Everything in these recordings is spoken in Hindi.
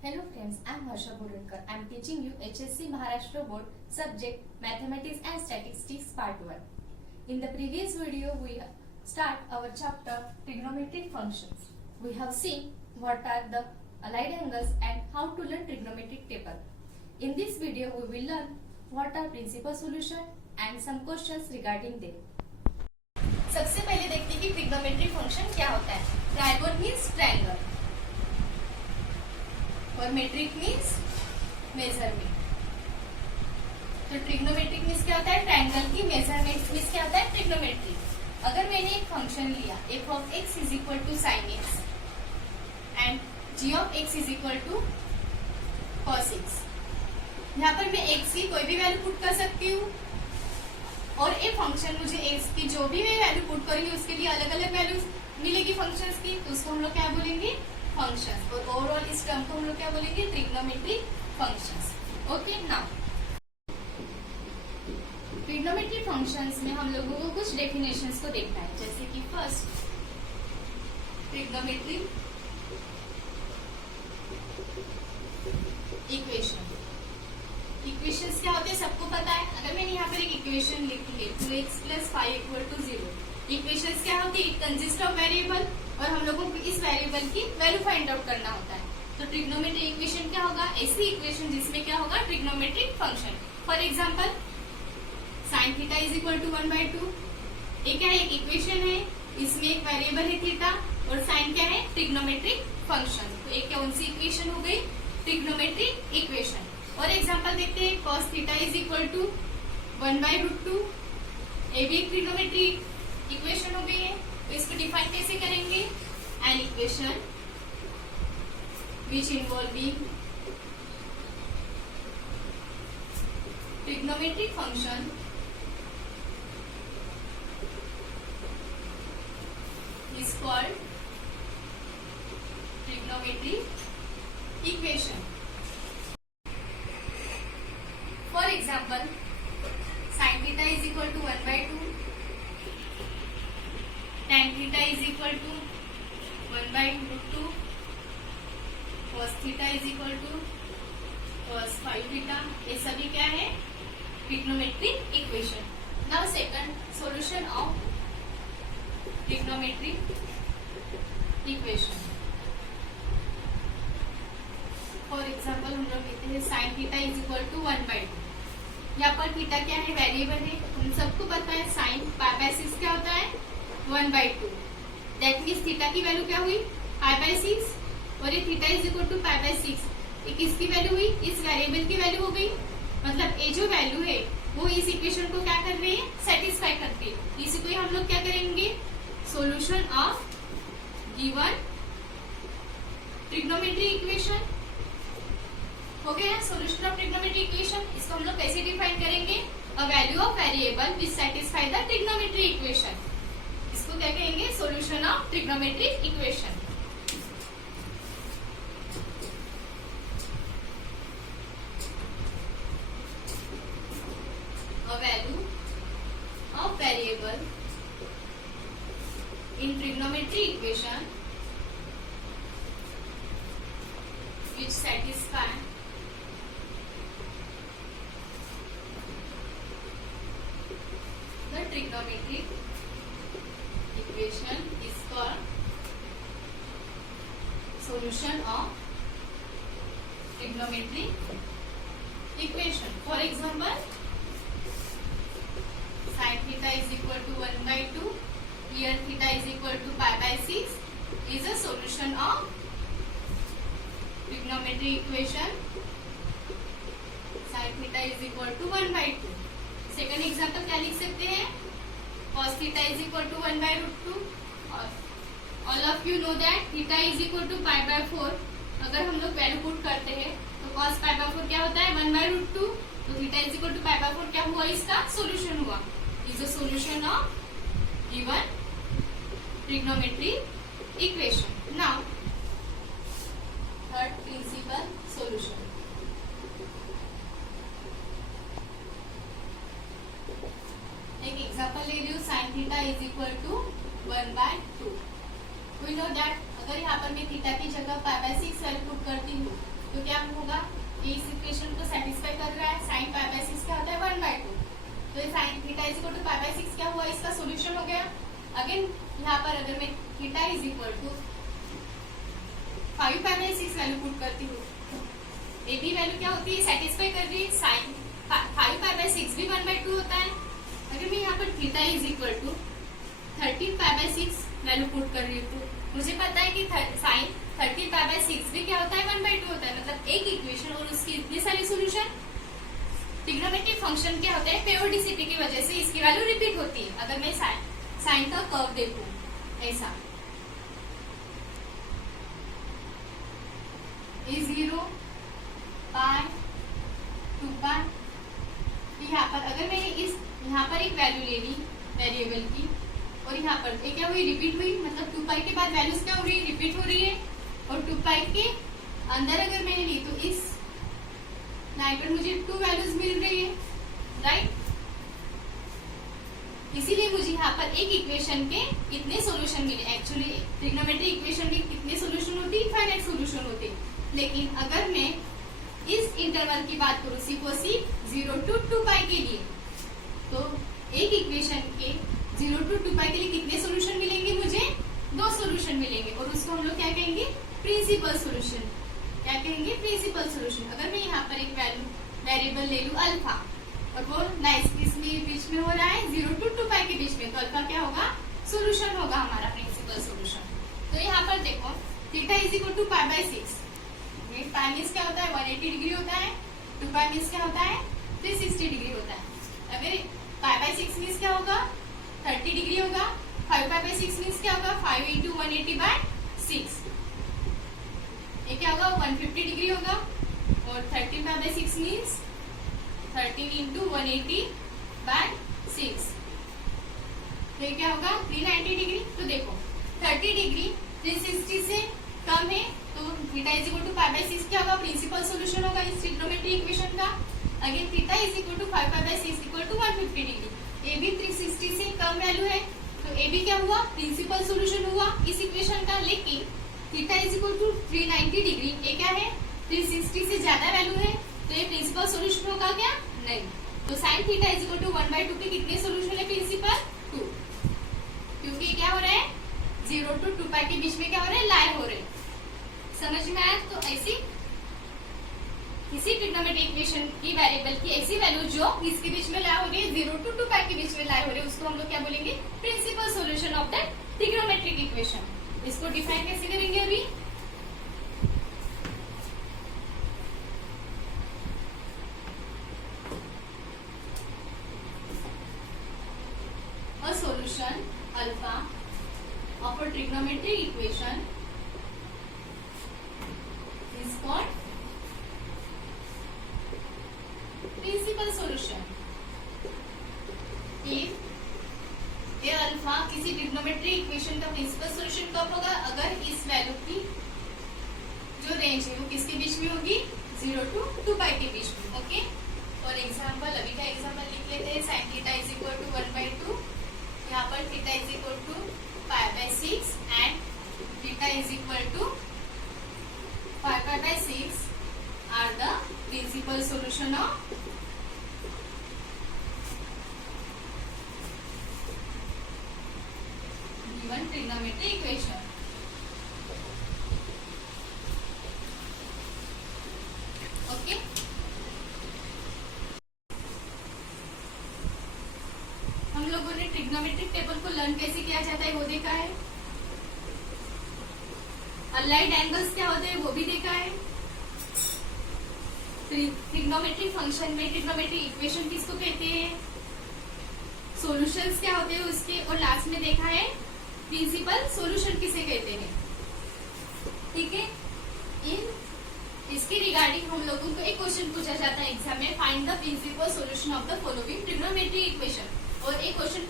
Hello friends, I am Harsha Borodkar. I am teaching you HSC Maharashtra Board subject Mathematics and Statistics Part 1. In the previous video, we start our chapter Trigonometric Functions. We have seen what are the allied angles and how to learn trigonometric table. In this video, we will learn what are principal solution and some questions regarding them. सबसे पहले देखते हैं कि ट्रिग्नोमेट्रिक फंक्शन क्या होता है. ट्राइगोन मीन्स ट्रायंगल और मेट्रिक मीन्स मेजरमेंट. तो ट्रिग्नोमेट्रिक मीन्स क्या होता है? ट्रायंगल की मेजरमेंट मीन्स क्या होता है? ट्रिग्नोमेट्री. अगर मैंने एक फंक्शन लिया f of x is equal to sine x and g of x is equal to cos x, यहाँ पर मैं x की कोई भी वैल्यू पुट कर सकती हूँ और ये फंक्शन मुझे x की जो भी मैं वैल्यू पुट करूंगी उसके लिए अलग अलग वैल्यू मिलेगी फंक्शंस की, तो उसको हम लोग क्या बोलेंगे? फंक्शंस. और ओवरऑल इस टर्म को हम लोग क्या बोलेंगे? Trigonometric functions. Okay, now trigonometric functions में हम लोगों को कुछ डेफिनेशंस को देखना है. जैसे कि फर्स्ट, ट्रिग्नोमेट्रिक इक्वेशन. इक्वेशंस क्या होते हैं सबको पता है. अगर मैंने यहाँ पर एक इक्वेशन लिख ली 2x + 5 = 0. इक्वेशंस क्या होती है? इट कंसिस्ट ऑफ वेरिएबल और हम लोगों को इस वेरिएबल की वैल्यू फाइंड आउट करना होता है. तो ट्रिग्नोमेट्रिक इक्वेशन क्या होगा? ऐसी इक्वेशन जिसमें क्या होगा? Trigonometric function. For example sin theta is equal to 1/2. ये क्या है? एक इक्वेशन है, इसमें एक वेरिएबल है थीटा और साइन क्या है? Trigonometric function. तो एक कौन सी इक्वेशन हो गई? Trigonometric equation. और एग्जांपल देखते हैं cos theta is equal to 1/√2. ये भी एक ट्रिग्नोमेट्रिक इक्वेशन हो गई है. तो इसको डिफाइन कैसे करेंगे? An equation which involving trigonometric function is called trigonometric equation. For example sin theta is equal to 1/2, tan theta is equal to 1/√2, cos theta is equal to cos 5 theta. ये सभी क्या है? Trigonometric equation. Now second, solution of trigonometric equation. For example हम लोग लेते हैं sin theta is equal to 1/2. यहाँ पर थीटा क्या है? वेरिएबल है. हम सबको पता है sin π/6 क्या होता है? 1/2. दैट मीन्स थीटा की वैल्यू क्या हुई? π/6 और ये थीटा इज इक्वल टू π/6. ये किसकी वैल्यू हुई? इस वेरिएबल की वैल्यू हो गई. मतलब ये जो वैल्यू है वो इस इक्वेशन को क्या कर रही है? सेटिस्फाई करती है. इसी को हम लोग क्या करेंगे? Solution of given trigonometric equation. हो गया सोल्यूशन ऑफ ट्रिग्नोमेट्रिक इक्वेशन. इसको हम लोग कैसे डिफाइन करेंगे? A value of variable which satisfy the trigonometric equation. इसको क्या कहेंगे? Solution of trigonometric equation. A value of variable in trigonometric equation which satisfy the trigonometric equation is called solution of trigonometric equation. For example, sin theta is equal to 1/2. Here theta is equal to π/6 is a solution of trigonometric equation. sin theta is equal to 1/2. Second example क्या लिख सकते हैं? cos theta is equal to 1/√2. और all of you know that theta is equal to π/4. अगर हम लोग वैल्यू पुट करते हैं तो cos π/4 क्या होता है? 1/√2. तो theta is equal to π/4 क्या हुआ? इसका सोल्यूशन हुआ. is a solution of given trigonometric equation. Now third principal solution. एक एग्जांपल ले रही हूँ sin theta is equal to 1/2. We know that अगर यहाँ पर मैं थीटा की जगह π/6 वैल्यू पुट करती हूँ तो क्या होगा, इस इक्वेशन को सेटिस्फाई कर रहा है। साइन पाई बाय 6 क्या होता है 1/2। तो sine theta is equal to pi by 6 क्या हुआ, इसका सोल्यूशन हो गया। अगेन यहाँ पर अगर मैं theta is equal to 5 pi by 6 value put करती हूँ, ए बी वैल्यू क्या होती है, सेटिस्फाई कर रही है। साइन 5 पाई बाय 6 भी 1/2 होता है। अगर मैं यहाँ पर theta is equal to 13 pi by 6 value put कर रही हूँ, मुझे पता है कि साइन 13 पाई बाय 6 भी क्या होता है 1/2 होता है। मतलब एक इक्वेशन और उसकी इतनी सारी सोल्यूशन। ट्रिग्नोमेट्रिक फंक्शन क्या होता है, पेरियोडिसिटी की वजह से इसकी वैल्यू रिपीट होती है। अगर मैं साइन का कर्व देखूं ऐसा A0 पाई 2 पाई, यहाँ पर अगर मैंने इस यहाँ पर एक वैल्यू ले ली वेरिएबल की और यहाँ पर ये क्या हुई, रिपीट हुई। मतलब 2 पाई के बाद वैल्यूज क्या हो रही है, रिपीट हो रही है। और 2 पाई के अंदर अगर मैंने ली तो इस लाइन पर मुझे 2 वैल्यूज मिल रही है, राइट। इसीलिए मुझे यहाँ पर एक इक्वेशन के इतने सॉल्यूशन मिले। एक्चुअली ट्रिग्नोमेट्रिक इक्वेशन के कितने सॉल्यूशन होती है, इनफाइनाइट सॉल्यूशन होते हैं। लेकिन अगर मैं इस इंटरवल की बात करूँ सी 0 to 2 पाई के लिए, तो एक इक्वेशन के 0 to 2 पाई के लिए कितने सॉल्यूशन मिलेंगे, मुझे 2 सॉल्यूशन मिलेंगे। और उसको हम लोग क्या कहेंगे, प्रिंसिपल सॉल्यूशन। क्या कहेंगे, प्रिंसिपल सॉल्यूशन। अगर मैं यहाँ पर एक वेरिएबल ले लूँ अल्फा और वो इसमें बीच में हो रहा है 0 to 2 पाई के बीच में, तो अल्फा क्या होगा, सॉल्यूशन होगा हमारा प्रिंसिपल सॉल्यूशन। तो यहाँ पर देखो theta is equal to pi by 6। Pi means क्या होता है 180 डिग्री होता है, 2 पाई मीन्स क्या होता है 360 डिग्री होता है। अगर पाई बाय 6 मीन्स क्या होगा 30 डिग्री होगा। 5 पाई बाय 6 मीन्स क्या होगा 5 into 180 by 6, ये क्या होगा 150 डिग्री होगा। और 30 पाई बाय 6 मीन्स 13 into 180 by 6, तो ये क्या होगा 390 डिग्री। तो देखो 30 डिग्री 360 से कम है, तो theta is equal to pi by 6 क्या होगा, प्रिंसिपल सॉल्यूशन होगा इस ट्रिग्नोमेट्रिक इक्वेशन का। Again theta is equal to 5 pi by 6 equal to 150 degree. ए भी 360 से कम वैल्यू है, तो ए भी क्या हुआ, प्रिंसिपल सॉल्यूशन हुआ इस इक्वेशन का। लेकिन theta is equal to 390 degree, ये क्या है 360 से ज्यादा वैल्यू है, तो ये प्रिंसिपल सॉल्यूशन होगा क्या, नहीं। तो sine theta is equal to 1/2 के कितने सॉल्यूशन है, प्रिंसिपल 2, क्योंकि क्या हो रहा है 0 to 2 पाई के बीच में क्या हो रहा है, लाई हो रहे हैं। समझ में आया। तो ऐसी किसी ट्रिग्नोमेट्रिक इक्वेशन की वेरिएबल की ऐसी वैल्यू जो इसके बीच में लाई हो रही है 0 to 2 पाई के बीच में लाई हो रही है, उसको हम लोग क्या बोलेंगे, principal solution of that trigonometric equation. इसको डिफाइन कैसे करेंगे अभी, a solution alpha of a trigonometric equation is called principal solution. ये अल्फा किसी ट्रिग्नोमेट्रिक इक्वेशन का प्रिंसिपल सॉल्यूशन कब होगा, अगर इस वैल्यू की जो रेंज है वो किसके बीच में होगी, 0 to 2 पाई के बीच में। ओके, और एग्जांपल अभी का एग्जांपल लिख लेते हैं। Sine theta is equal to 1/2, यहाँ पर theta is equal to pi by 6 and theta is equal to 5 pi by 6 are the principal solution of given trigonometric equation. Okay. हम लोगों ने ट्रिग्नोमेट्रिक टेबल को लर्न कैसे किया जाता है वो देखा है, अलाइड एंगल्स क्या होते हैं वो भी देखा है। ट्रिग्नोमेट्रिक फंक्शन में ट्रिग्नोमेट्रिक इक्वेशन किसको कहते हैं, सॉल्यूशंस क्या होते हैं उसके, और लास्ट में देखा है प्रिंसिपल सॉल्यूशन किसे कहते हैं। ठीक है, इसके रिगार्डिंग हम लोगों को एक क्वेश्चन पूछा जाता है एग्जाम में, find the principal solution of the following trigonometric equation. और एक क्वेश्चन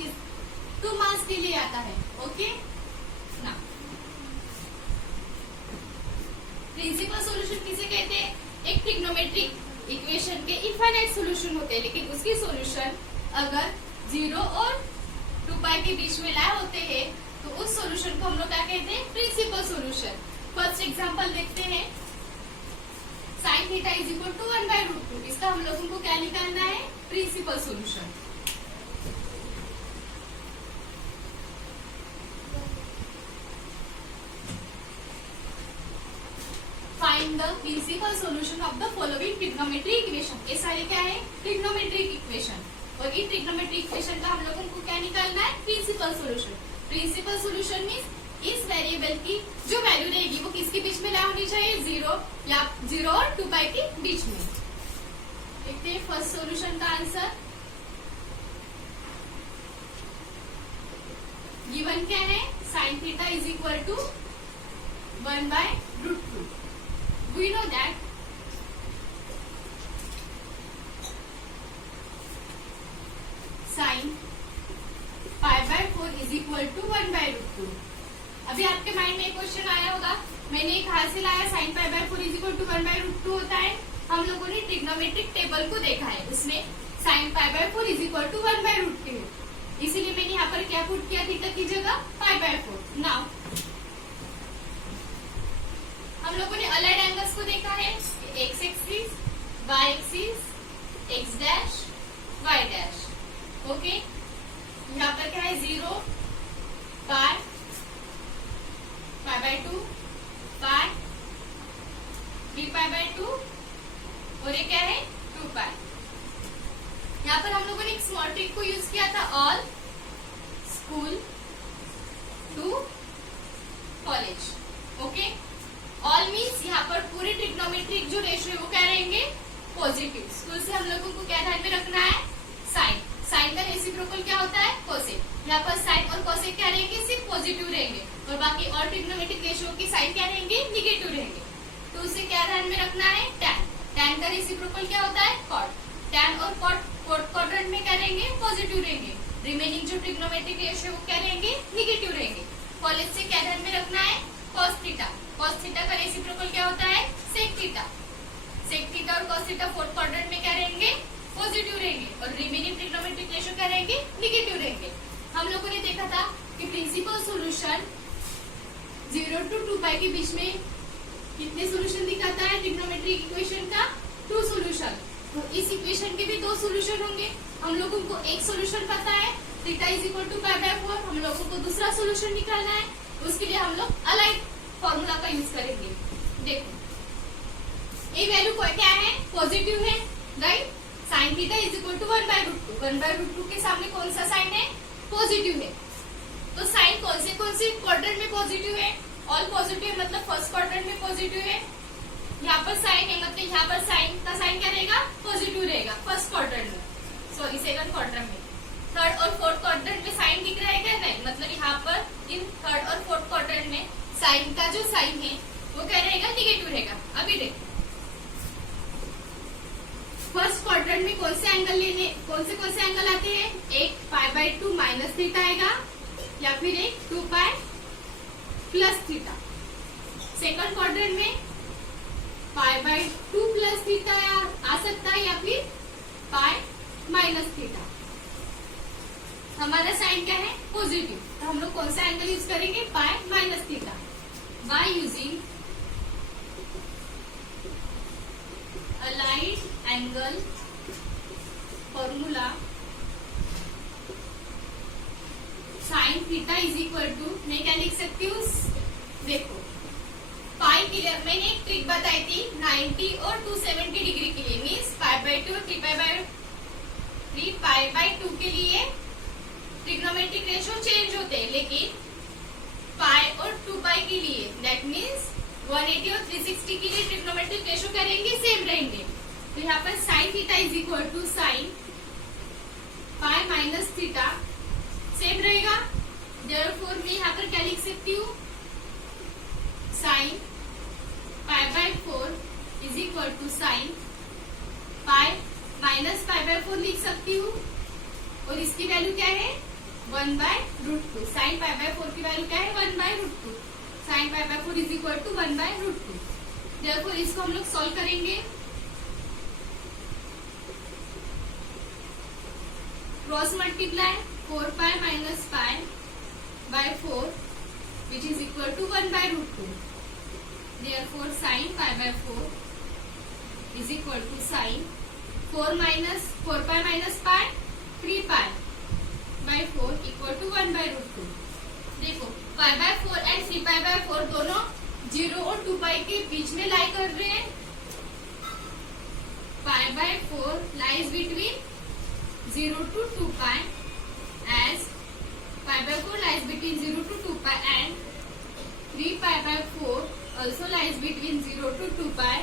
2 मार्क्स के लिए आता है। ओके ना, प्रिंसिपल सॉल्यूशन किसे कहते हैं, एक ट्रिग्नोमेट्रिक इक्वेशन के इनफाइनाइट सॉल्यूशन होते हैं, लेकिन उसके सॉल्यूशन अगर 0 और 2 पाई के बीच में लाए होते हैं तो उस सॉल्यूशन को हम लोग क्या कहते हैं, प्रिंसिपल सॉल्यूशन। फर्स्ट एग्जांपल देखते हैं। Sine theta is equal to 1/√2। इसका हम लोगों को क्या निकालना है, principal solution. Find the principal solution of the following trigonometry equation. ये सारे क्या है, ट्रिग्नोमेट्रिक इक्वेशन। और ये ट्रिग्नोमेट्रिक इक्वेशन का हम लोगों को क्या निकालना है, principal solution. Principal solution means इस वेरिएबल की जो वैल्यू रहेगी वो किसके बीच में ला होनी चाहिए, 0 और 2π के बीच में। देखते हैं फर्स्ट सोल्यूशन का आंसर। गिवन क्या है, sine theta is equal to 1/√2। We know that sine π/4 is equal to 1/√2। अभी आपके माइंड में एक क्वेश्चन आया होगा, मैंने कहा से लाया साइन π/4 इज इक्वल टू 1/√2 होता है। हम लोगों ने ट्रिग्नोमेट्रिक टेबल को देखा है, उसमें साइन π/4 इज इक्वल टू 1/√2 है, इसीलिए मैंने यहाँ पर क्या पुट किया, थीटा की जगह π/4। नाउ हम लोगों ने अलाइड एंगल्स को देखा है, x axis, y axis, x dash, y dash. Okay, यहाँ पर क्या है, 0 पाई π/2 पाई 3π/2 और ये क्या है 2π। यहाँ पर हम लोगों ने एक स्मॉल ट्रिक को यूज किया था, all school to college. Okay, all means यहाँ पर पूरे ट्रिग्नोमेट्रिक जो रेशियो है वो क्या रहेंगे, पॉजिटिव। स्कूल से हम लोगों को क्या ध्यान में रखना है, साइन। साइन का रेसिप्रोकल क्या होता है, कोसेक। यहाँ पर साइन और कोसेक क्या रहेंगे, सिर्फ पॉजिटिव रहेंगे, और बाकी और ट्रिग्नोमेट्रिक रेशियो की साइन क्या रहेंगे, निगेटिव रहेंगे। तो उसे क्या ध्यान में रखना है, टैन। टैन का रेसिप्रोकल क्या होता है, कॉट। टैन और कॉट क्वाड्रेंट में क्या रहेंगे, पॉजिटिव रहेंगे। रिमेनिंग जो ट्रिग्नोमेट्रिक रेशियो वो क्या रहेंगे, निगेटिव रहेंगे। कॉलेज से क्या ध्यान में रखना है, कॉस थीटा। कॉस थीटा का रेसिप्रोकल क्या होता है, सेक थीटा। सेक थीटा और कॉस थीटा फोर्थ क्वाड्रेंट में क्या रहेंगे, पॉजिटिव रहेंगे, और रिमेनिंग ट्रिग्नोमेट्रिक रेशियो क्या रहेंगे, निगेटिव रहेंगे। हम लोगों ने देखा था कि प्रिंसिपल सॉल्यूशन 0 to 2π के बीच में कितने सॉल्यूशन दिखाता है ट्रिग्नोमेट्रिक इक्वेशन का, 2 सॉल्यूशन। तो इस इक्वेशन के भी 2 सॉल्यूशन होंगे। हम लोगों को एक सॉल्यूशन पता है, थीटा इज इक्वल टू π/4। हम लोगों को दूसरा सॉल्यूशन निकालना है, उसके लिए हम लोग अलाइड फॉर्मूला का यूज करेंगे। देखो ये वैल्यू क्या है, पॉजिटिव है, right. Sine theta is equal to 1/√2। 1/√2 के सामने कौन सा साइन है, पॉजिटिव है। तो साइन कौन से क्वाड्रेंट में पॉजिटिव है, ऑल पॉजिटिव है, मतलब फर्स्ट क्वाड्रेंट में पॉजिटिव है। यहाँ पर साइन है, मतलब यहाँ पर साइन का साइन क्या रहेगा, पॉजिटिव रहेगा फर्स्ट क्वाड्रेंट में, सॉरी सेकंड क्वाड्रेंट में। थर्ड और फोर्थ क्वाड्रेंट में साइन दिख रहा है क्या, नहीं, मतलब यहाँ पर इन थर्ड और फोर्थ क्वाड्रेंट में साइन का जो साइन है वो क्या रहेगा, निगेटिव रहेगा। अभी देखो फर्स्ट क्वाड्रेंट में कौन से एंगल आते हैं, एक π/2 माइनस थीटा आएगा, या फिर एक 2π प्लस थीटा। सेकंड क्वाड्रेंट में π/2 प्लस थीटा आ सकता है, या फिर π माइनस थीटा। हमारा साइन क्या है, पॉजिटिव, तो हम लोग कौन सा एंगल यूज करेंगे, π minus theta. By using allied angle formula, sine theta is equal to, मैं क्या लिख सकती हूँ, देखो पाई के लिए मैंने एक ट्रिक बताई थी 90 और 270 डिग्री के लिए, मीन्स π/2 और 3π/2 के लिए ट्रिग्नोमेट्रिक रेशियो चेंज होते हैं, लेकिन पाई और 2π के लिए दैट मीन्स 180 और 360 के लिए ट्रिग्नोमेट्रिक रेशियो करेंगे, सेम रहेंगे। तो यहाँ पर sine theta is equal to sine pi minus theta same रहेगा। देयरफॉर मैं यहाँ पर क्या लिख सकती हूँ, sine π/4 is equal to sine pi minus π/4 लिख सकती हूँ, और इसकी वैल्यू क्या है, 1/√2। साइन π/4 की वैल्यू क्या है, 1/√2। Sine π/4 is equal to 1/√2। Therefore इसको हम लोग सॉल्व करेंगे। Cross multiply 4π minus π/4 which is equal to 1/√2. Therefore sin π/4 is equal to sine 4 pi minus pi 3 pi by 4 equal to 1/√2। देखो pi by 4 and 3 pi by 4 दोनों 0 और 2 पाई के बीच में लाई कर रहे हैं। पाई by 4 lies between 0 to 2 pi as pi by 4 lies between 0 to 2 pi and 3 pi by 4 also lies between 0 to 2 pi.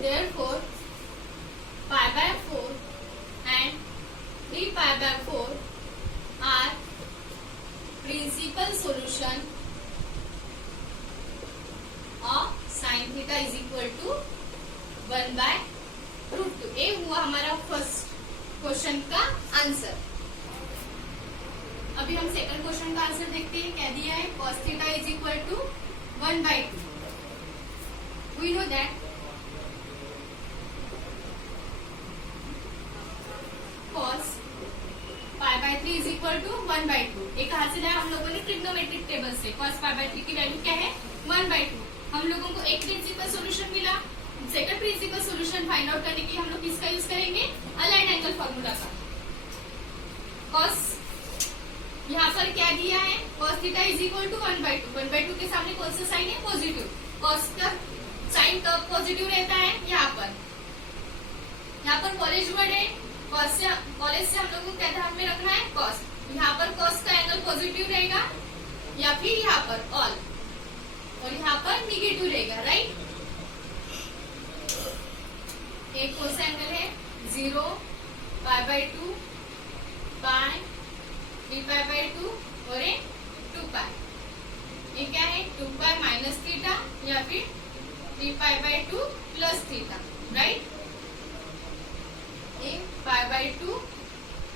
Therefore, pi by 4 and 3 pi by 4 are principal solution of sin theta is equal to 1/√2। ये हुआ हमारा फर्स्ट क्वेश्चन का आंसर। अभी हम सेकंड क्वेश्चन का आंसर देखते हैं। क्या दिया है? cos theta is equal to 1/2। We know that cos pi by 3 is equal to 1/2। ये कहाँ से लाया हम लोगों ने? ट्रिग्नोमेट्रिक टेबल से। cos pi by 3 की वैल्यू क्या है? 1/2। हम लोगों को एक प्रिंसिपल सॉल्यूशन मिला। Second principal solution find out करने के लिए हम लोग किसका यूज करेंगे? अलाइंड एंगल फॉर्मूला का। cos यहाँ पर क्या दिया है? cos theta is equal to 1/2। 1/2 के सामने कौन सा साइन है? पॉजिटिव। cos का साइन कब पॉजिटिव रहता है? यहाँ पर कॉलेज वर्ड है। कॉलेज से हम लोगों को क्या ध्यान में रखना है? cos। यहाँ पर cos का एंगल पॉजिटिव रहेगा या फिर यहाँ पर ऑल, और यहाँ पर निगेटिव रहेगा, राइट। एक कौन सा एंगल है? 0 π/2 पाई 3 π/2 और एक 2 पाई। ये क्या है? 2 पाई माइनस थीटा या फिर 3 π/2 plus theta, right. π/2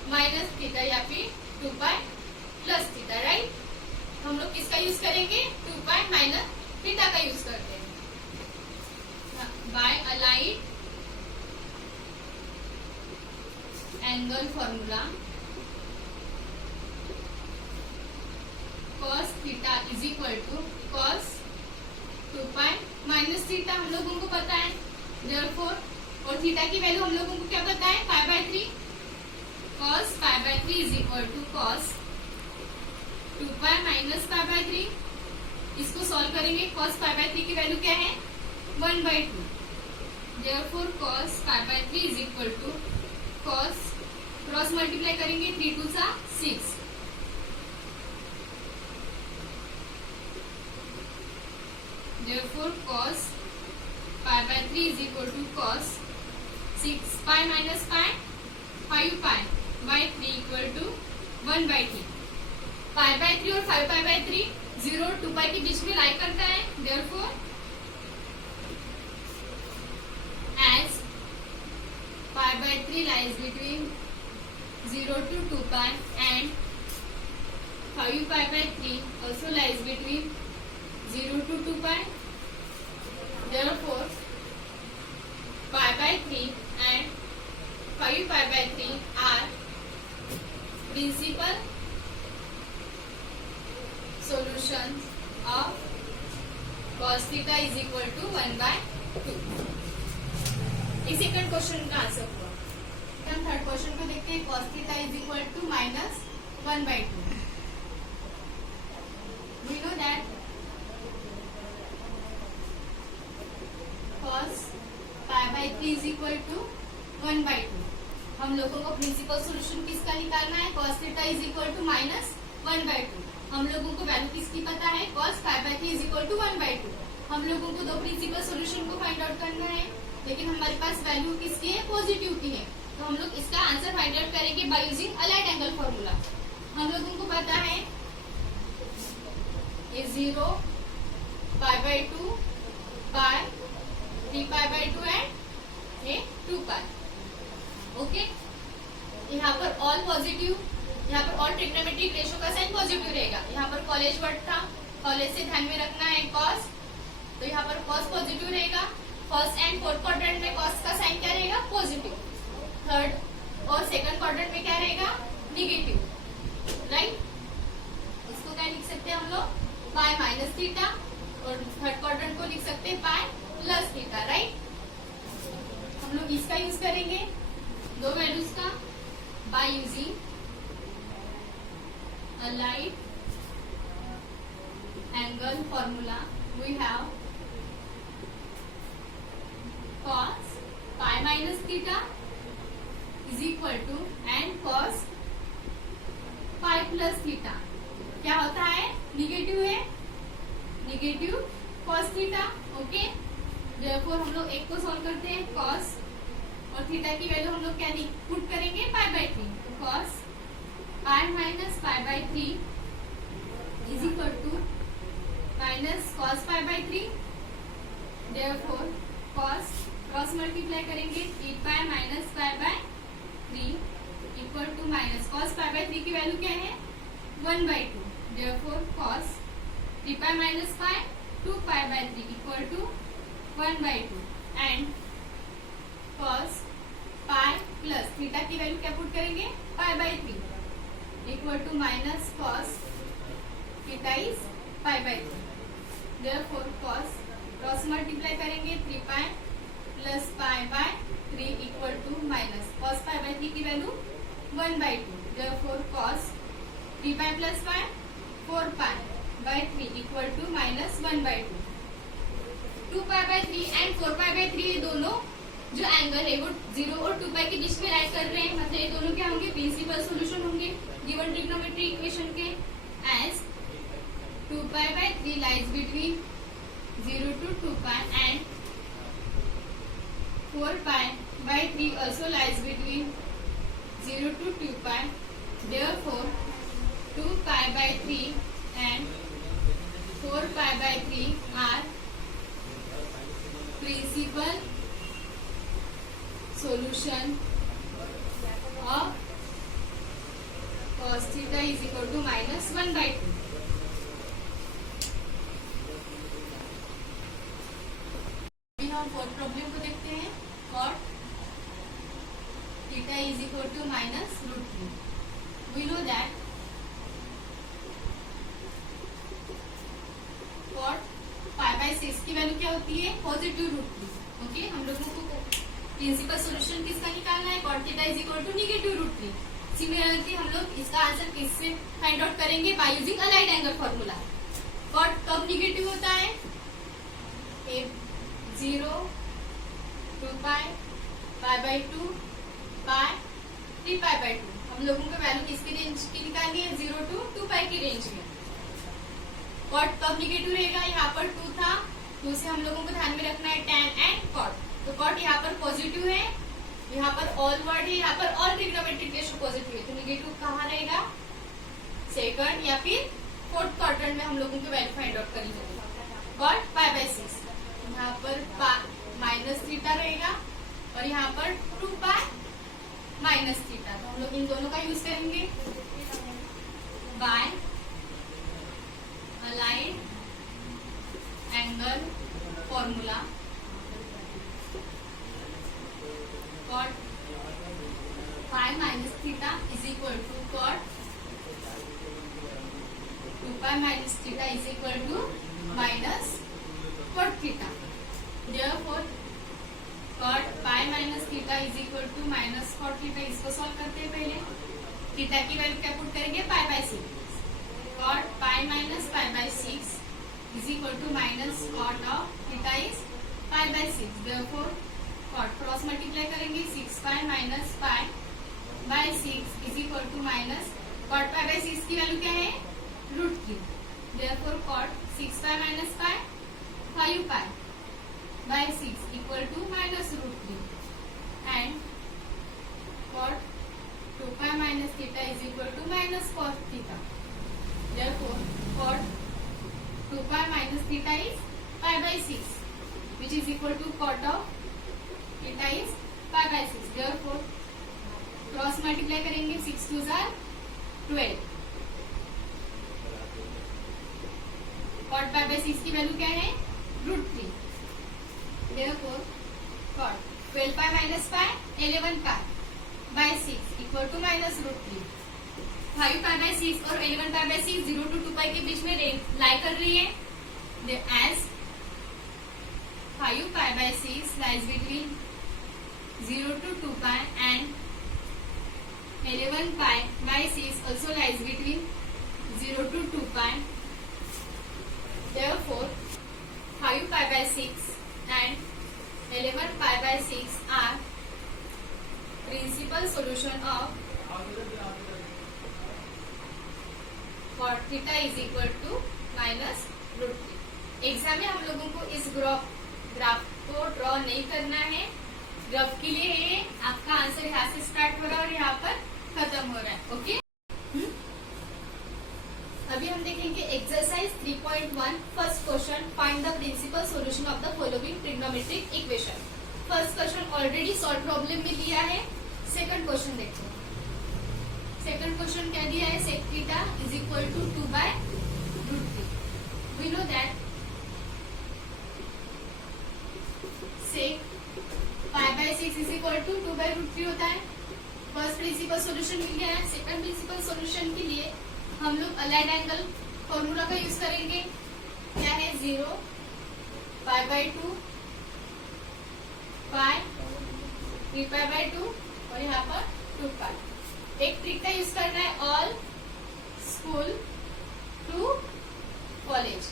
minus theta या फिर 2 पाई प्लस थीटा, राइट। हम लोग किसका यूज करेंगे? 2 पाई माइनस थीटा का यूज करते हैं। By allied angle formula cos theta is equal to cos 2 pi minus theta हम लोगों को पता है। therefore और थीटा की वैल्यू हम लोगों को क्या पता है? π/3। cos π/3 is equal to cos 2 pi minus π/3। इसको सॉल्व करेंगे। cos π/3 की वैल्यू क्या है? 1/2। therefore cos π/3 is equal to cos cross multiply करेंगे 3 2 6। therefore cos π/3 is equal to cos 6 pi minus pi 5 pi by 3 equal to 1/3। π/3 और 5 π/3 0 और 2 पाई के बीच में लाई करता है। therefore as π/3 lies between 0 to 2 pi and 5 π/3 also lies between 0 to 2 pi. Therefore, π/3 and 5 π/3 are principal solutions of cos theta is equal to 1/2। इस सेकंड क्वेश्चन का आंसर हुआ। हम थर्ड क्वेश्चन को देखते हैं। cos theta is equal to -1/2। We know that cos π/3 is equal to 1/2। हम लोगों को प्रिंसिपल सॉल्यूशन किसका निकालना है? cos theta is equal to -1/2। हम लोगों को वैल्यू किसकी पता है? cos π/3 is equal to 1/2। हम लोगों को दो प्रिंसिपल सॉल्यूशन को फाइंड आउट करना है, लेकिन हमारे पास वैल्यू किसकी है? पॉजिटिव की है। तो हम लोग इसका आंसर फाइंड आउट करेंगे by using aligned angle formula. हम लोगों को पता है ये 0 π/2 पाई 3 π/2 एंड ये 2 पाई। ओके, यहाँ पर ऑल पॉजिटिव, यहाँ पर ऑल ट्रिग्नोमेट्रिक रेशियो का साइन पॉजिटिव रहेगा। यहाँ पर कॉलेज वर्ड था, कॉलेज से ध्यान में रखना है cos, तो यहाँ पर cos पॉजिटिव रहेगा। फर्स्ट एंड फोर्थ क्वाड्रेंट में cos का साइन क्या रहेगा? पॉजिटिव। थर्ड और सेकंड क्वाड्रेंट में क्या रहेगा? Negative, right. इसको क्या लिख सकते हैं हम लोग, पाई माइनस थीटा, और थर्ड क्वाड्रेंट को लिख सकते हैं पाई प्लस थीटा, राइट। हम लोग इसका यूज करेंगे दो वैल्यूज का, by using allied angle formula we have cos pi minus theta is equal to and cos pi plus theta क्या होता है, निगेटिव है, negative cos theta, okay. therefore हम लोग एक को सॉल्व करते हैं, cos और थीटा की वैल्यू हम लोग क्या पुट करेंगे, पाई बाई 3, तो cos pi minus pi by 3 is equal to minus cos pi by 3, therefore cos cross multiply करेंगे 3 pi minus pi by 3 equal to minus cos pi by 3 की वैल्यू क्या है, 1/2, therefore cos 3 pi minus pi 2 pi by 3 equal to 1/2 and cos pi plus theta की वैल्यू क्या पुट करेंगे, pi by 3 equal to minus cos theta is pi by 3, therefore cos cross multiply करेंगे 3 pi plus pi by 3 equal to minus cos pi by 3 की value 1/2, therefore cos 3 pi plus pi 4 pi by 3 equal to minus 1/2। 2 pi by 3 and 4 pi by 3 ये दोनों जो एंगल है वो 0 और 2 पाई के बीच में राइट कर रहे हैं, मतलब ये दोनों क्या होंगे, प्रिंसिपल सॉल्यूशन होंगे गिवन ट्रिग्नोमेट्री इक्वेशन के, as 2 pi by 3 lies between 0 to 2 pi and 4 pi by 3 also lies between 0 to 2 pi. Therefore, 2 pi by 3 and 4 pi by 3 are principal solution of cos theta is equal to minus 1/2. हम फोर्थ प्रॉब्लम को देखते हैं, cot theta is equal to minus √3. We know that cot pi by 6 की वैल्यू क्या होती है, पॉजिटिव √3, ओके। हम लोगों को प्रिंसिपल सॉल्यूशन किसका निकालना है, cot theta is equal to negative √3. Similarly हम लोग इसका आंसर किससे फाइंड आउट करेंगे, bye using allied angle formula. cot कब निगेटिव होता है, 0 2 पाई pi by 2 pi 3 pi by 2। हम लोगों को वैल्यू किसकी रेंज की निकालनी है, 0 to 2 पाई की रेंज में। कॉट कब निगेटिव रहेगा, यहाँ पर 2 था, 2 से हम लोगों को ध्यान में रखना है tan एंड कॉट, तो कॉट यहाँ पर पॉजिटिव है, यहाँ पर ऑल वर्ड है, यहाँ पर ऑल ट्रिग्नोमेट्रिक रेशियो पॉजिटिव है, तो निगेटिव कहाँ रहेगा, सेकंड या फिर फोर्थ क्वाड्रेंट में हम लोगों को वैल्यू फाइंड आउट करनी होगी। कॉट पाई बाय 6, यहाँ पर माइनस थीटा रहेगा और यहाँ पर 2 पाई माइनस थीटा, तो हम लोग इन दोनों का यूज करेंगे by allied angle formula. Cot pi minus theta is equal to cot 2 pi minus theta is equal to minus cot theta. Therefore, cot pi minus theta is equal to minus cot theta. इसको सॉल्व करते हैं पहले, थीटा की वैल्यू क्या पुट करेंगे, pi by 6, cot pi minus pi by 6 is equal to minus cot of theta is pi by 6. Therefore, cot cross multiply करेंगे 6 pi minus pi by 6 is equal to minus cot pi by 6 की वैल्यू क्या है, √3. Therefore, cot 6 pi minus pi 5 pi by 6 equal to minus √3 and cot 2 pi minus theta is equal to minus cos theta. Therefore, cot 2 pi minus theta is pi by 6, which is equal to cot of theta is pi by 6. Therefore, cross multiply करेंगे 6 2s are 12. cot pi by 6 की वैल्यू क्या है, √3. Therefore, cot 12 pi minus pi 11 pi by 6 equal to minus √3. 5 pi by 6 और 11 पाई बाय 6 0 to 2 पाई के बीच में लाई कर रही है, as 5 pi by 6 lies between 0 to 2 pi and 11 pi by 6 also lies between 0 to 2 pi. Therefore, 5 pi by 6 and 11 pi by 6 are principal solution of cot theta is equal to minus root 3. Exam में हम लोगों को इस ग्राफ को ड्रॉ नहीं करना है. ग्राफ के लिए ये आपका आंसर यहाँ से स्टार्ट हो रहा है और यहाँ पर खत्म हो रहा है. ओके, अभी हम देखेंगे exercise 3.1 first question. Find the principal solution of the following trigonometric equation. First question already solve problem में दिया है. सेकंड क्वेश्चन देखो. सेकंड क्वेश्चन क्या दिया है? Sec theta is equal to 2 by root 3. We know that sec pi by 6 is equal to 2 by root 3 होता है. फर्स्ट प्रिंसिपल सॉल्यूशन मिल गया है. सेकंड प्रिंसिपल सॉल्यूशन के लिए हम लोग अलाइड एंगल फॉर्मूला का यूज करेंगे. क्या है? 0 pi by 2 pi 3 pi by 2 और यहाँ पर 2 पाई. एक ट्रिक का यूज करना है. All school to college.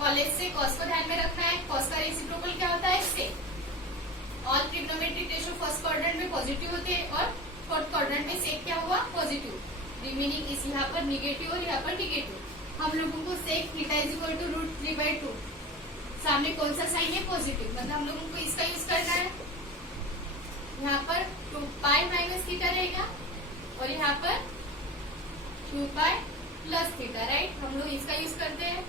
College से कॉस को ध्यान में रखना है. कॉस का रेसिप्रोकल क्या होता है? Sec. All trigonometric ratio first quadrant में पॉजिटिव होते हैं और फोर्थ क्वाड्रेंट में सेक क्या हुआ? पॉजिटिव. रिमेनिंग इस यहाँ पर निगेटिव और यहाँ पर निगेटिव. हम लोगों को sec theta is equal to root 3 by 2. सामने कौन सा साइन है? पॉजिटिव. मतलब हम लोगों को इसका यूज करना है. यहाँ पर 2 पाई माइनस थीटा रहेगा और यहाँ पर 2 पाई प्लस थीटा. राइट, हम लोग इसका यूज करते हैं.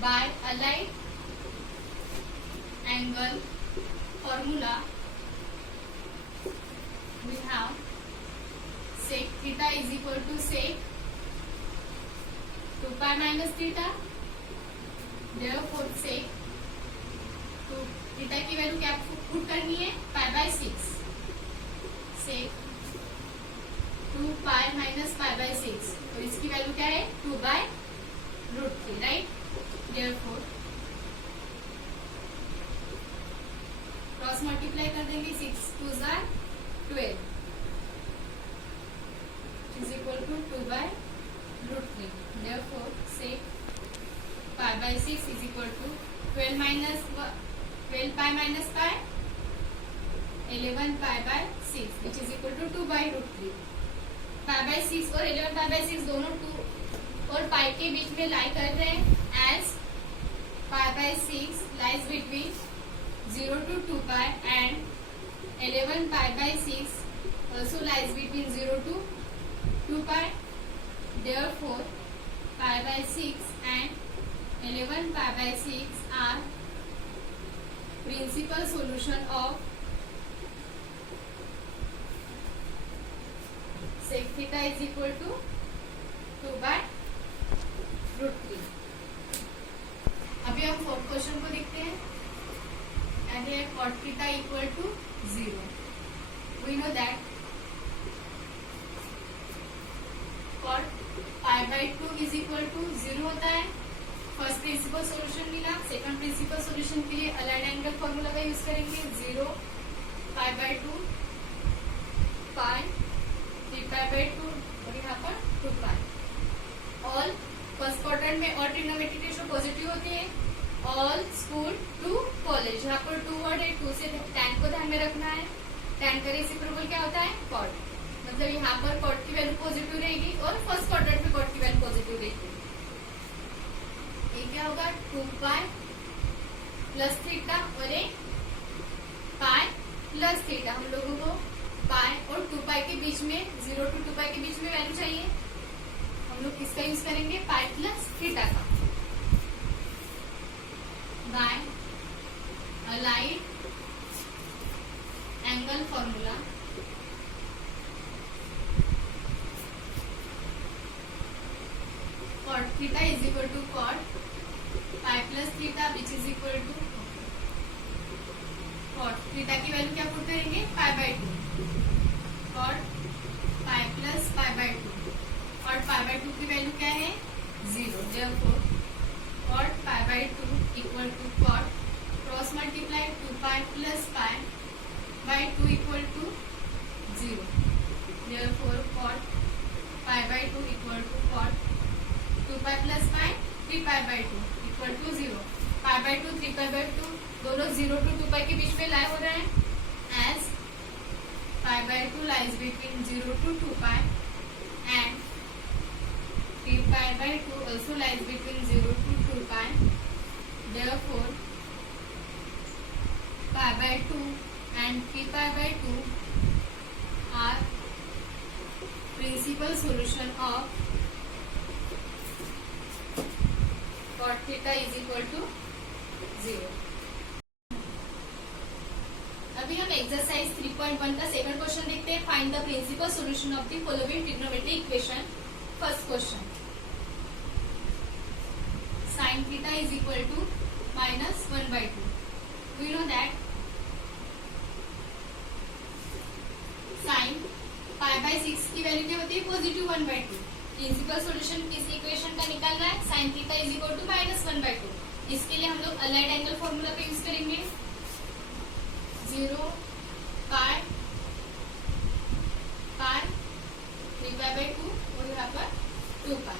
By allied angle formula we have sec theta is equal to sec 2 pi minus theta. therefore sec 2 theta की वैल्यू क्या पुट करनी है? Pi by 6. sec 2 pi minus pi by 6 और इसकी वैल्यू क्या है? 2 by root 3. Right, therefore cross multiply कर देंगे. 6 2 जार 12 is equal to 2 by root 3. therefore sec pi by 6 is equal to 12 pi minus pi 11 pi by 6 which is equal to 2 by root 3. Pi by 6 और 11 पाई बाय 6 दोनों 2 और पाई के बीच में लाई कर रहे हैं. As pi by 6 lies between 0 to 2 pi and 11 pi by 6 also lies between 0 to 2 pi. therefore pi by 6 and 11 pi by 6 are principal solution of sec theta is equal to 2 by root 3. अभी हम फोर्थ क्वेश्चन को देखते हैं. cot theta equal to 0. we know that cot pi by 2 is equal to 0 होता है. फर्स्ट प्रिंसिपल सॉल्यूशन मिला. सेकंड प्रिंसिपल सॉल्यूशन के लिए अलाइड एंगल फॉर्मूला का यूज करेंगे. 0 pi by 2 pi 3 pi by 2 और यहाँ पर 2 पाई. ऑल फर्स्ट क्वाड्रेंट में और ट्रिग्नोमेट्रिक रेशियो पॉजिटिव होते हैं. All school to college. यहाँ पर 2 वर्ड है. 2 से tan को ध्यान में रखना है. tan का रेसिप्रोकल क्या होता है? cot. मतलब यहाँ पर cot की वैल्यू पॉजिटिव रहेगी और फर्स्ट क्वाड्रेंट में cot की वैल्यू पॉजिटिव रहेगी. ये क्या होगा? 2 पाई प्लस थीटा और एक पाई प्लस थीटा. हम लोगों को पाई और 2 पाई के बीच में 0 to 2 पाई के बीच में वैल्यू चाहिए. हम लोग किसका यूज करेंगे? पाई प्लस थीटा का. Bye allied angle formula cot theta is equal to cot pi plus theta which is equal to cot theta की वैल्यू क्या पुट करेंगे? Pi by 2. cot pi by 2 की वैल्यू क्या है 0। Therefore cot pi by 2 equal to cot cross multiply 2 pi plus pi by 2 equal to 0। Therefore cot pi by 2 equal to cot 2 pi plus pi 3 pi by 2 equal to 0। Pi by 2 3 pi by 2 दोनों 0 to 2 पाई के बीच में लाई हो रहे हैं as pi by 2 lies between 0 to 2 pi and 3 pi by 2 also lies between 0 to 2 pi. Therefore, pi by 2 and 3 pi by 2 are principal solution of cot theta is equal to 0. अभी हम एक्सरसाइज 3.1 का सेकंड क्वेश्चन देखते हैं. Find the principal solution of the following trigonometric equation. First question, sin theta is equal to minus 1 by 2. We know that sin pi by 6 की वैल्यू क्या होती है पॉजिटिव 1 by 2. प्रिंसिपल सॉल्यूशन किस इक्वेशन का निकालना है sin theta is equal to minus 1 by 2. इसके लिए हम लोग अलाइड एंगल फॉर्मूला का यूज करेंगे. 0 pi 3 pi by 2 और यहाँ पर 2 pi.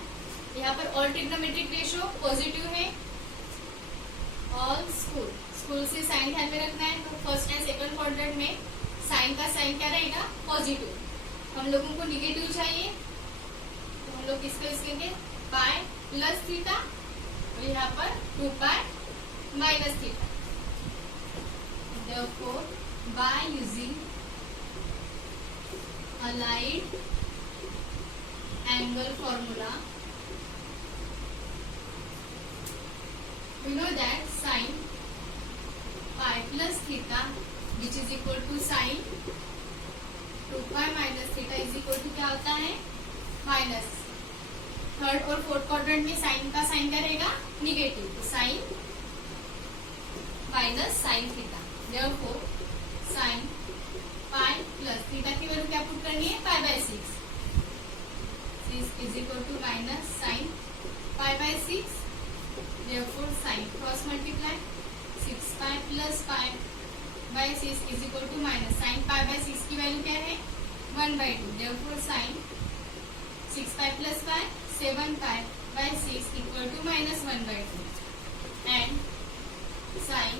यहाँ पर ऑल ट्रिग्नोमेट्रिक रेशियो पॉजिटिव है. ऑल स्कूल से साइन ध्यान में रखना है. तो फर्स्ट एंड सेकंड क्वाड्रेंट में साइन का साइन क्या रहेगा पॉजिटिव. हम लोगों को निगेटिव चाहिए तो हम लोग किसका यूज करेंगे पाई प्लस थीटा और यहाँ पर 2 pi minus theta. Therefore, by using allied angle formula, we know that sin pi plus theta which is equal to sin 2 pi minus theta is equal to क्या होता है माइनस. थर्ड और फोर्थ क्वाड्रेंट में साइन का साइन क्या रहेगा निगेटिव. तो sine minus sine theta. Therefore, sin pi plus theta की वैल्यू क्या पुट करनी है pi by 6. is equal to minus sin pi by 6. Therefore, sin cross multiply 6 pi plus pi by 6 is equal to minus sin pi by 6 की वैल्यू क्या है 1 by 2. Therefore, sin 6 pi plus pi 7 pi by 6 equal to minus 1 by 2 and sin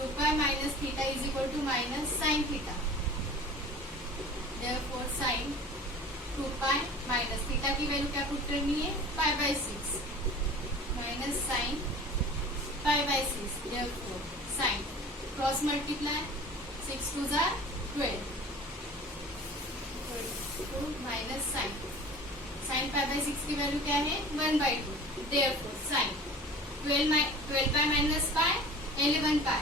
2 pi minus theta is equal to minus sin theta. Therefore, sin 2 pi minus theta की वैल्यू क्या पुट करनी है pi by 6 minus sin pi by 6. Therefore, sin cross multiply 6 2s are 12 minus sin pi by 6 की वैल्यू क्या है 1 by 2. Therefore, sin 12 pi minus pi 11 pi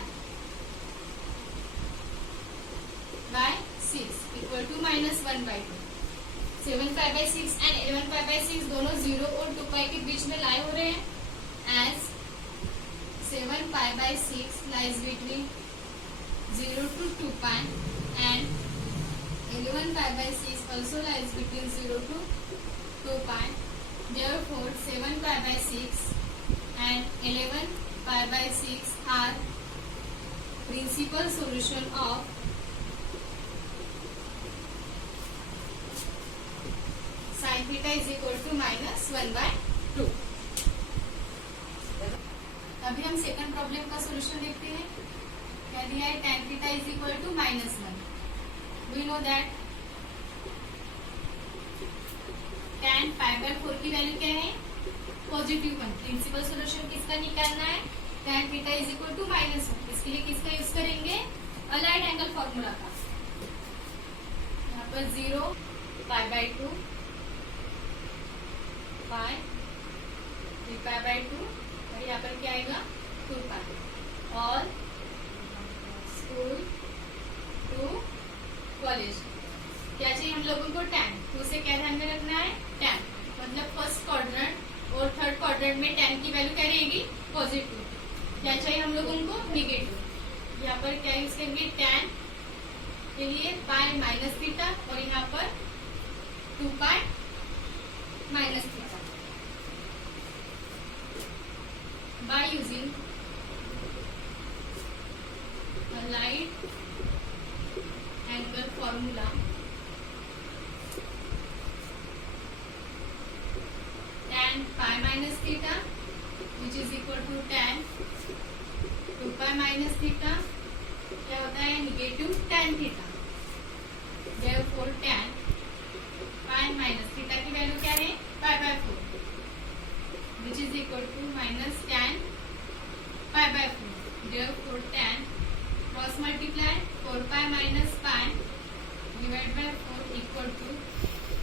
by 6 equal to minus 1 by 2. 7 pi by 6 and 11 pi by 6 दोनों 0 और 2 pi के बीच में लाई हो रहे हैं as 7 pi by 6 lies between 0 to 2 pi and 11 pi by 6 also lies between 0 to 2 pi. Therefore, 7 pi by 6 and 11 pi by 6 are principal solution of sin theta is equal to minus 1 by 2. अभी हम सेकंड प्रॉब्लम का सॉल्यूशन देखते हैं. क्या दिया है tan theta is equal to minus 1. We know that tan pi by 4 की वैल्यू क्या है पॉजिटिव 1. प्रिंसिपल सॉल्यूशन किसका निकालना है tan theta is equal to minus 1. इसके लिए किसका यूज करेंगे अलाइड एंगल फॉर्मूला का. यहाँ पर 0 pi by 2 pi 3 pi by 2 और यहाँ पर क्या आएगा 2 पाई. और स्कूल टू कॉलेज क्या चाहिए हम लोगों को tan. 2 से क्या ध्यान में रखना है tan. मतलब फर्स्ट क्वाड्रेंट और थर्ड क्वाड्रेंट में tan की वैल्यू क्या रहेगी पॉजिटिव. क्या चाहिए हम लोगों को निगेटिव. यहाँ पर क्या यूज करेंगे tan के लिए पाई माइनस थीटा और यहाँ पर 2 पाई minus theta. By using a light angle formula, tan pi minus theta, which is equal to tan 2 pi minus theta, क्या होता है negative tan theta. Therefore tan pi minus theta की वैल्यू क्या है pi by 4, which is equal to minus tan pi by 4. Therefore tan cross multiply 4 pi minus pi divided by 4 equal to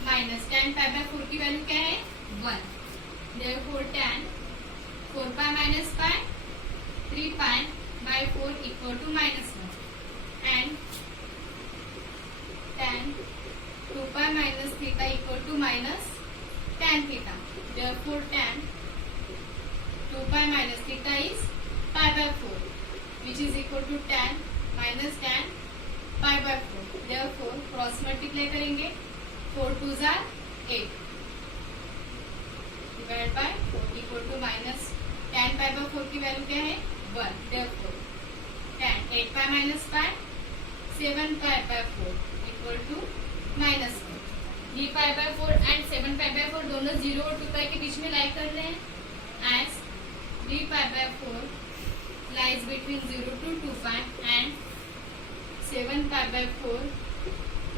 minus tan pi by 4 की वैल्यू क्या है 1. Therefore tan 4 pi minus pi 3 pi by 4 equal to minus 1, and tan 2 pi minus theta equal to minus tan theta. Therefore tan 2 pi minus theta is pi by 4, which is equal to tan minus tan pi by 4. Therefore cross multiply करेंगे 4 2s are 8 divided by 4 equal to minus tan pi by 4 की वैल्यू क्या है 1. Therefore tan 8 pi minus pi 7 pi by 4 equal to minus 1. 3 pi by 4 and 7 pi by 4 दोनों 0 और 2 pi के बीच में लाई कर रहे हैं. As 3 pi by 4 lies between 0 to 2 pi and 7 pi by 4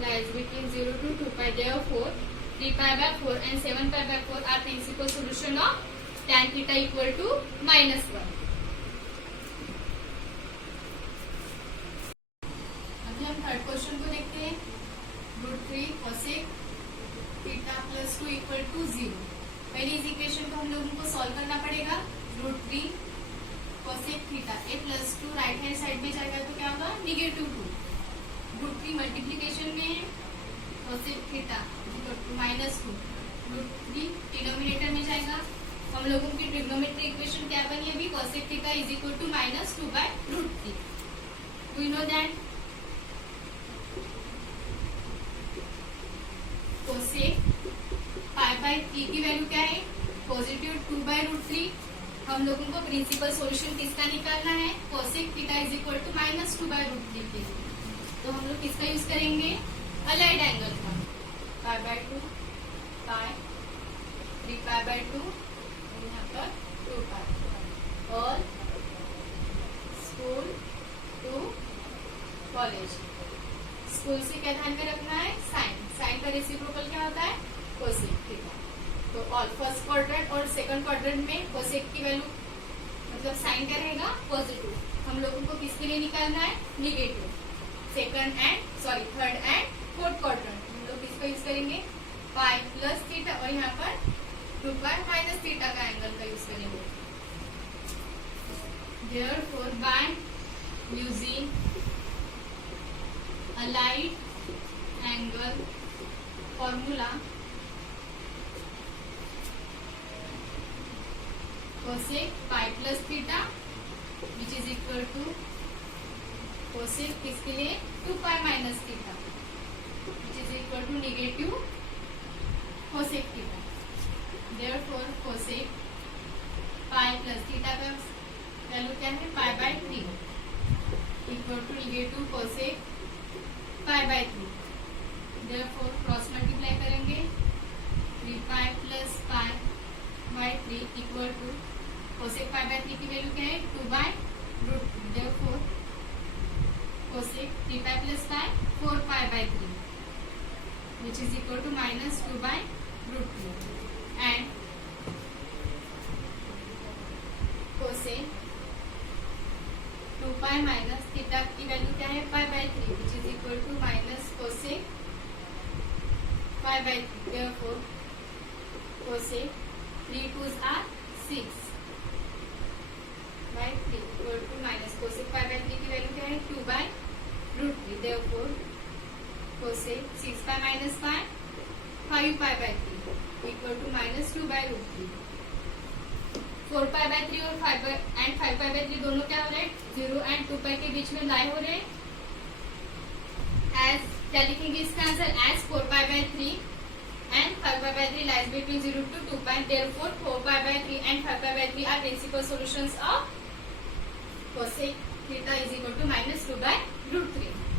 lies between 0 to 2 pi. Therefore 3 pi by 4 and 7 pi by 4 are principal solution of tan theta equal to minus 1. अभी हम थर्ड क्वेश्चन को देखते हैं. √3 cosec theta plus 2 equal to 0. पहले इस इक्वेशन को हम लोगों को सॉल्व करना पड़ेगा. √3 cosec theta a plus 2 right hand side में जाएगा तो क्या होगा -2. √3 मल्टीप्लीकेशन में है, cosec theta -2. √3 डिनोमिनेटर में जाएगा. हम लोगों की ट्रिग्नोमेट्री इक्वेशन क्या बनी अभी cosec theta is equal to -2 by √3. We know that cosec pi by 3 की वैल्यू क्या है पॉजिटिव 2 by √3. हम लोगों को प्रिंसिपल सॉल्यूशन किसका निकालना है cosec theta is equal to -2 by √3 के लिए. तो हम लोग किसका यूज करेंगे अलाइड एंगल का. pi by 2 pi 3 pi by 2 यहाँ पर 2 pi. और स्कूल टू कॉलेज. स्कूल से क्या ध्यान में रखना है साइन. साइन का रेसिप्रोकल क्या होता है cosec थीटा. तो ऑल फर्स्ट क्वाड्रेंट और सेकंड क्वाड्रेंट में cosec की वैल्यू मतलब साइन क्या रहेगा पॉजिटिव. हम लोगों को किसके लिए निकालना है negative. Third and fourth quadrant हम लोग किसका यूज करेंगे पाई प्लस थीटा और यहाँ पर 2 पाई माइनस थीटा का एंगल का यूज करेंगे. Therefore by using a light angle formula cosec pi plus theta which is equal to cosec किसके लिए 2 pi minus theta which is equal to negative cosec theta. Therefore cosec pi plus theta का वैल्यू क्या है pi by 3 equal to negative cosec pi by 3. Therefore cross multiply करेंगे 3 pi plus pi by 3 equal to cosec pi by 3 की वैल्यू क्या है 2 by √3. Therefore cosec 3 pi plus pi 4 pi by 3 which is equal to -2 by √3. and cosec 2 pi minus theta की वैल्यू क्या है pi by 3 which is equal to minus cosec pi by 3. Therefore cosec 3 2s are 6 by 3 equal to minus cosec pi by 3 की वैल्यू क्या है 2 by √3. Therefore cosec 6 pi minus pi 5 pi by 3 equal to -2 by √3. 4 pi by 3 और 5 pi by 3 दोनों क्या हो रहे हैं 0 and 2 pi के बीच में लाई हो रहे हैं. एज क्या लिखेंगे इसका answer as 4 pi by 3 and 5 pi by 3 lies between 0 to 2 pi. Therefore 4 pi by 3 and 5 pi by 3 are principal solutions of cosec theta is equal to minus 2 by root 3.